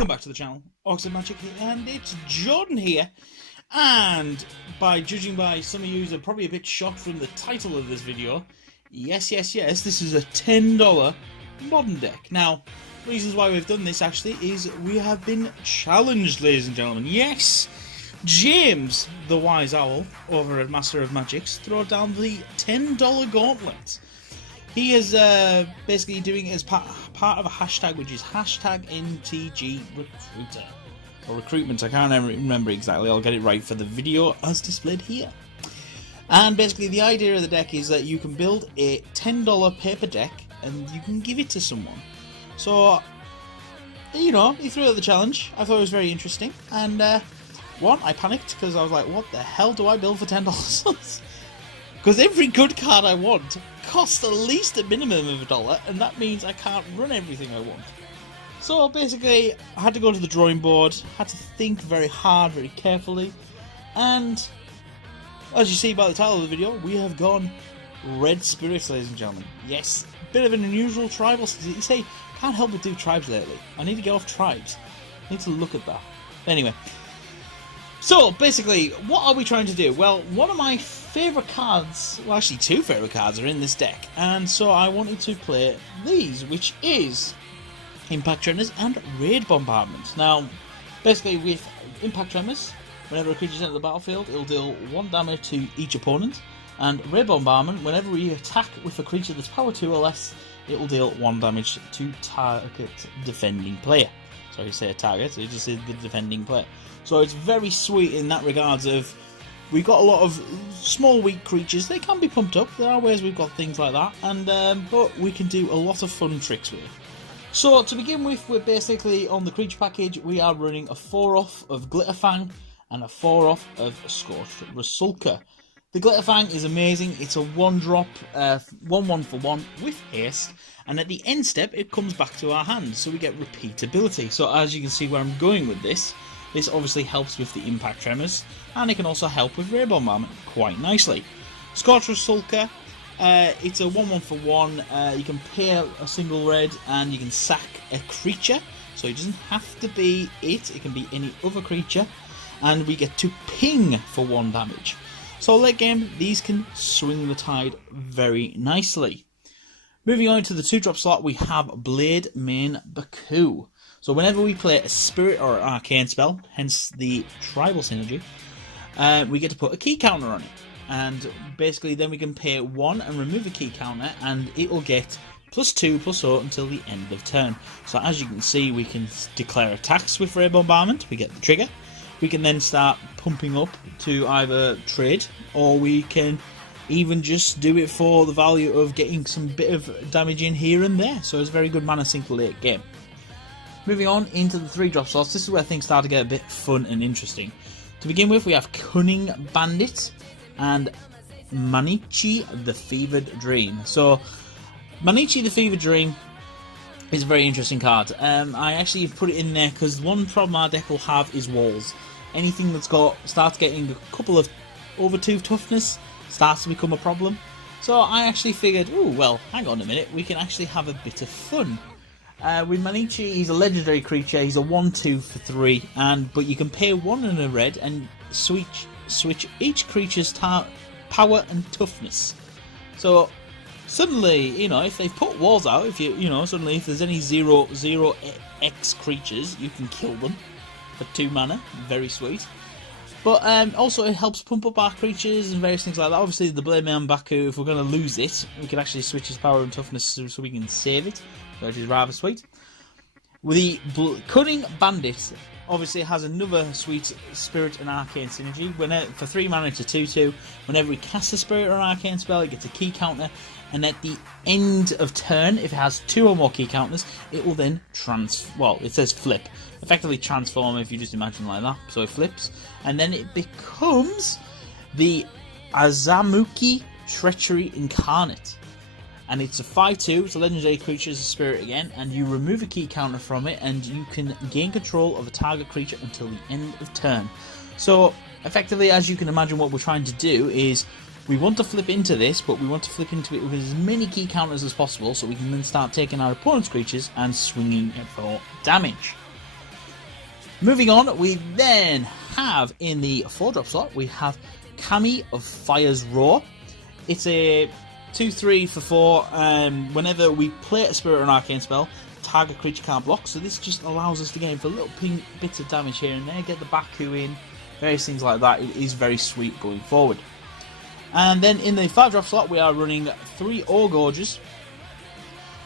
Welcome back to the channel, Orcs of Magic here, and it's Jordan here. And by judging by some of you who are probably a bit shocked from the title of this video, yes, this is a $10 modern deck. Now, reasons why we've done this actually is we have been challenged, ladies and gentlemen. Yes, James, the wise owl over at Master of Magics, throw down the $10 gauntlet. He is basically doing it as part of a hashtag, which is hashtag NTG Recruiter. Or recruitment, I can't remember exactly, I'll get it right for the video as displayed here. And basically the idea of the deck is that you can build a $10 paper deck and you can give it to someone. So, you know, he threw out the challenge. I thought it was very interesting. And, one, I panicked because I was like, what the hell do I build for $10? Because every good card I want costs at least a minimum of $1, and that means I can't run everything I want. So basically, I had to go to the drawing board, had to think very hard, very carefully, and as you see by the title of the video, we have gone Red Spirits, ladies and gentlemen. Yes, bit of an unusual tribal. You say, can't help but do tribes lately. I need to get off tribes. I need to look at that. Anyway. So, basically, what are we trying to do? Well, one of my favourite cards, well actually two favourite cards are in this deck, and so I wanted to play these, which is Impact Tremors and Raid Bombardment. Now, basically with Impact Tremors, whenever a creature is enter the battlefield, it'll deal 1 damage to each opponent, and Raid Bombardment, whenever we attack with a creature that's power 2 or less, it will deal 1 damage to target defending player. Sorry, you say a target, so you just say the defending player. So it's very sweet in that regards of, we've got a lot of small weak creatures, they can be pumped up, there are ways we've got things like that, and but we can do a lot of fun tricks with it. So to begin with, we're basically on the creature package, we are running a 4-off of Glitterfang and a 4-off of Scorched Rusulka. The Glitterfang is amazing, it's a 1-drop, 1/1 for 1 with haste, and at the end step it comes back to our hand, so we get repeatability. So as you can see where I'm going with this, this obviously helps with the Impact Tremors, and it can also help with Raid Bombardment quite nicely. Scorched Rusulka, it's a 1/1 for 1, you can pay a single red and you can sack a creature, so it doesn't have to be it can be any other creature, and we get to ping for 1 damage. So late game, these can swing the tide very nicely. Moving on to the 2-drop slot, we have Blade Main Baku. So whenever we play a Spirit or Arcane spell, hence the Tribal Synergy, we get to put a key counter on it. And basically then we can pay 1 and remove a key counter, and it will get +2/+0 until the end of turn. So as you can see, we can declare attacks with Raid Bombardment, we get the trigger. We can then start pumping up to either trade, or we can even just do it for the value of getting some bit of damage in here and there. So it's a very good mana sink late game. Moving on into the 3-drop slots, this is where things start to get a bit fun and interesting. To begin with, we have Cunning Bandit and Manichi the Fevered Dream. So, Manichi the Fevered Dream is a very interesting card. I actually put it in there because one problem our deck will have is walls. Anything that's starts getting a couple of over 2 toughness starts to become a problem. So I actually figured, oh well, hang on a minute, we can actually have a bit of fun. With Manichi, he's a legendary creature, he's a 1/2 for 3, but you can pay 1 and a red and switch each creature's power and toughness. So suddenly, you know, if they've put walls out, suddenly if there's any 0/0x creatures, you can kill them for 2 mana, very sweet. But also it helps pump up our creatures and various things like that. Obviously the Blade Man Baku, if we're going to lose it, we can actually switch his power and toughness so we can save it, which is rather sweet. With the Cunning Bandit, obviously it has another sweet Spirit and Arcane synergy. For 3 mana it's a 2/2. Whenever we cast a Spirit or Arcane spell, it gets a key counter, and at the end of turn, if it has 2 or more key counters, it will then it says flip. Effectively transform, if you just imagine like that. So it flips, and then it becomes the Azamuki Treachery Incarnate. And it's a 5/2, it's a legendary creature, it's a spirit again, and you remove a key counter from it, and you can gain control of a target creature until the end of turn. So, effectively, as you can imagine, what we're trying to do is, we want to flip into this, but we want to flip into it with as many key counters as possible, so we can then start taking our opponent's creatures and swinging it for damage. Moving on, we then have in the 4-drop slot, we have Kami of Fire's Roar. It's a 2/3 for 4. Whenever we play a Spirit or an Arcane spell, target creature can't block. So this just allows us to get in for little bits of damage here and there, get the Baku in, various things like that. It is very sweet going forward. And then in the 5-drop slot, we are running 3 Orgorges.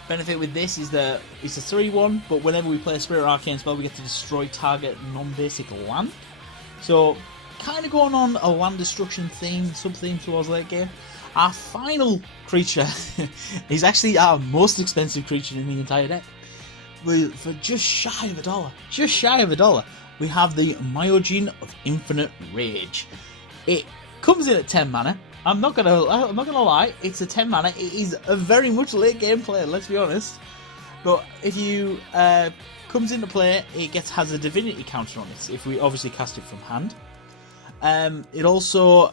Benefit with this is that it's a 3/1, but whenever we play a Spirit or Arcane spell, we get to destroy target non-basic land. So, kind of going on a land destruction theme, sub-theme towards late game. Our final creature is actually our most expensive creature in the entire deck. For just shy of $1, we have the Myojin of Infinite Rage. It comes in at 10 mana. I'm not gonna lie, it's a 10 mana. It is a very much late game player, let's be honest. But if you comes into play, it has a divinity counter on it. If we obviously cast it from hand, it also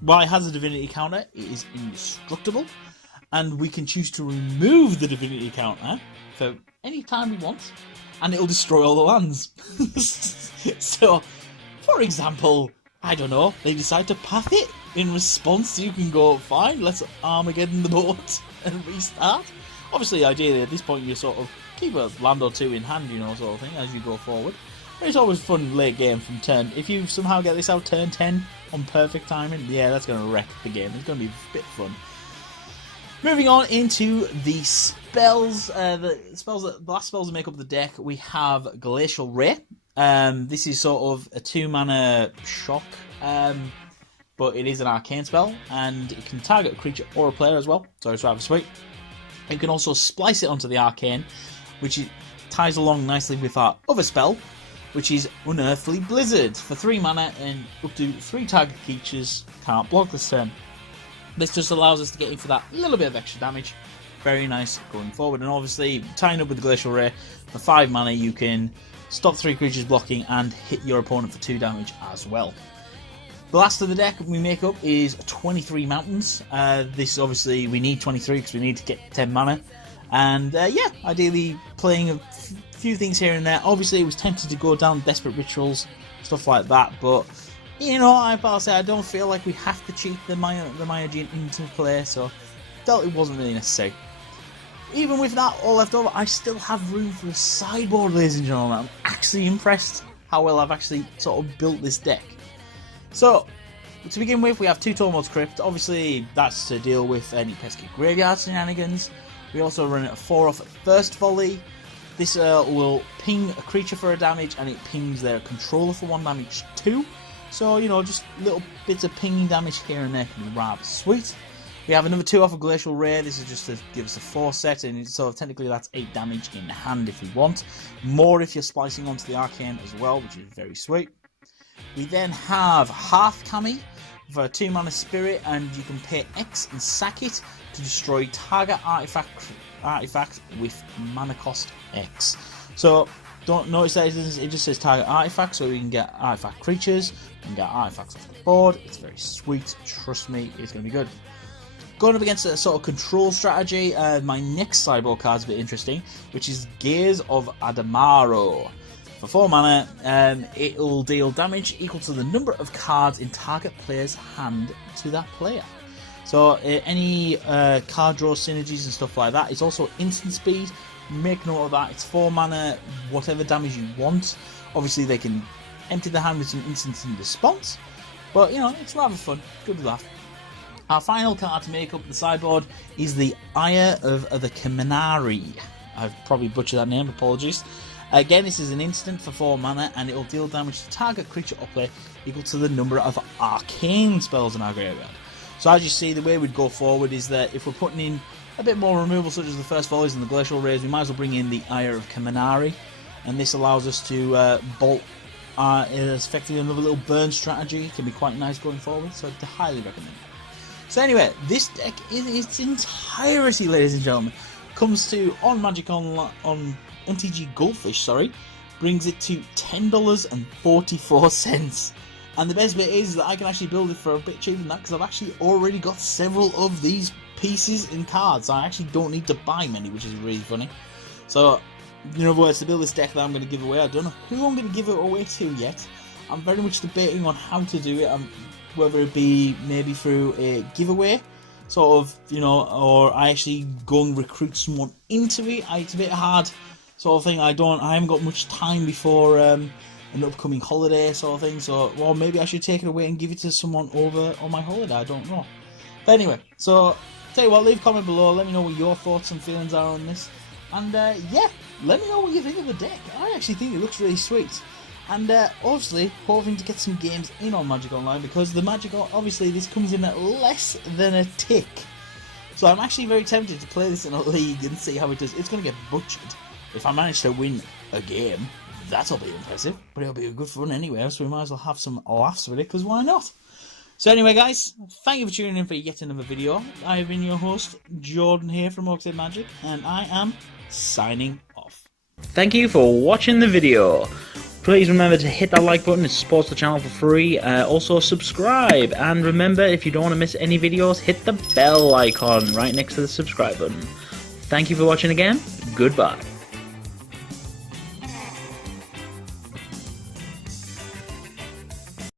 while it has a divinity counter, it is indestructible, and we can choose to remove the divinity counter for any time we want, and it'll destroy all the lands. So, for example, I don't know, they decide to path it. In response, you can go, fine, let's Armageddon the board and restart. Obviously, ideally, at this point, you sort of keep a land or 2 in hand, you know, sort of thing, as you go forward. But it's always fun late game from turn. If you somehow get this out turn 10 on perfect timing, yeah, that's going to wreck the game. It's going to be a bit fun. Moving on into the spells, the last spells that make up the deck, we have Glacial Ray. This is sort of a 2-mana shock, but it is an arcane spell, and it can target a creature or a player as well, so it's rather sweet. You can also splice it onto the arcane, which ties along nicely with our other spell, which is Unearthly Blizzard. For 3 mana and up to 3 target creatures can't block this turn. This just allows us to get in for that little bit of extra damage. Very nice going forward. And obviously, tying up with the Glacial Ray, for 5 mana you can stop 3 creatures blocking and hit your opponent for 2 damage as well. The last of the deck we make up is 23 Mountains. This obviously, we need 23 because we need to get 10 mana. And yeah, ideally playing a few things here and there. Obviously, it was tempted to go down Desperate Rituals, stuff like that, but you know, I'll say I don't feel like we have to cheat the Myojin into play, so felt it wasn't really necessary. Even with that all left over, I still have room for a sideboard, ladies and gentlemen. I'm actually impressed how well I've actually sort of built this deck. So, to begin with, we have 2 Tormod's Crypt. Obviously, that's to deal with any pesky graveyard shenanigans. We also run a 4-off first volley. This will ping a creature for a damage, and it pings their controller for 1 damage too. So, you know, just little bits of pinging damage here and there can be rather sweet. We have another 2 off of Glacial Ray. This is just to give us a 4 set, and so technically that's 8 damage in hand if you want. More if you're splicing onto the Arcane as well, which is very sweet. We then have Half Kami for a 2 mana spirit, and you can pay X and sack it to destroy target artifact with mana cost X. So don't notice that it just says target artifact, so we can get artifact creatures, we can get artifacts off the board. It's very sweet, trust me, it's going to be good. Going up against a sort of control strategy, my next sideboard card is a bit interesting, which is Gears of Adamaro. For 4 mana, it'll deal damage equal to the number of cards in target player's hand to that player. So any card draw synergies and stuff like that. It's also instant speed. Make note of that. It's 4 mana, whatever damage you want. Obviously, they can empty the hand with some instant response, but you know, it's rather fun. Good laugh. Our final card to make up the sideboard is the Ire of the Kemenari. I've probably butchered that name, apologies. Again, this is an instant for 4 mana, and it will deal damage to target creature or player equal to the number of arcane spells in our graveyard. So as you see, the way we'd go forward is that if we're putting in a bit more removal, such as the first volleys and the Glacial Rays, we might as well bring in the Ire of Kemenari, and this allows us to bolt. It's effectively another little burn strategy. It can be quite nice going forward, so I'd highly recommend it. So anyway, this deck in its entirety, ladies and gentlemen, comes to on Magic on MTG Goldfish, brings it to $10.44. And the best bit is that I can actually build it for a bit cheaper than that, because I've actually already got several of these pieces and cards. I actually don't need to buy many, which is really funny. So In other words, to build this deck that I'm going to give away, I don't know who I'm going to give it away to yet. I'm very much debating on how to do it, whether it be maybe through a giveaway, sort of, you know, or I actually go and recruit someone into it. It's a bit hard, sort of thing. I haven't got much time before an upcoming holiday, sort of thing. So, well, maybe I should take it away and give it to someone over on my holiday. I don't know. But anyway, so tell you what, leave a comment below. Let me know what your thoughts and feelings are on this, and yeah, let me know what you think of the deck. I actually think it looks really sweet. And obviously, hoping to get some games in on Magic Online, because the Magic, obviously, this comes in at less than a tick. So I'm actually very tempted to play this in a league and see how it does. It's going to get butchered. If I manage to win a game, that'll be impressive. But it'll be good fun anyway, so we might as well have some laughs with it, because why not? So anyway, guys, thank you for tuning in for yet another video. I have been your host, Jordan here from Orchid Magic, and I am signing off. Thank you for watching the video. Please remember to hit that like button, it supports the channel for free. Also subscribe, and remember, if you don't want to miss any videos, hit the bell icon right next to the subscribe button. Thank you for watching again, goodbye.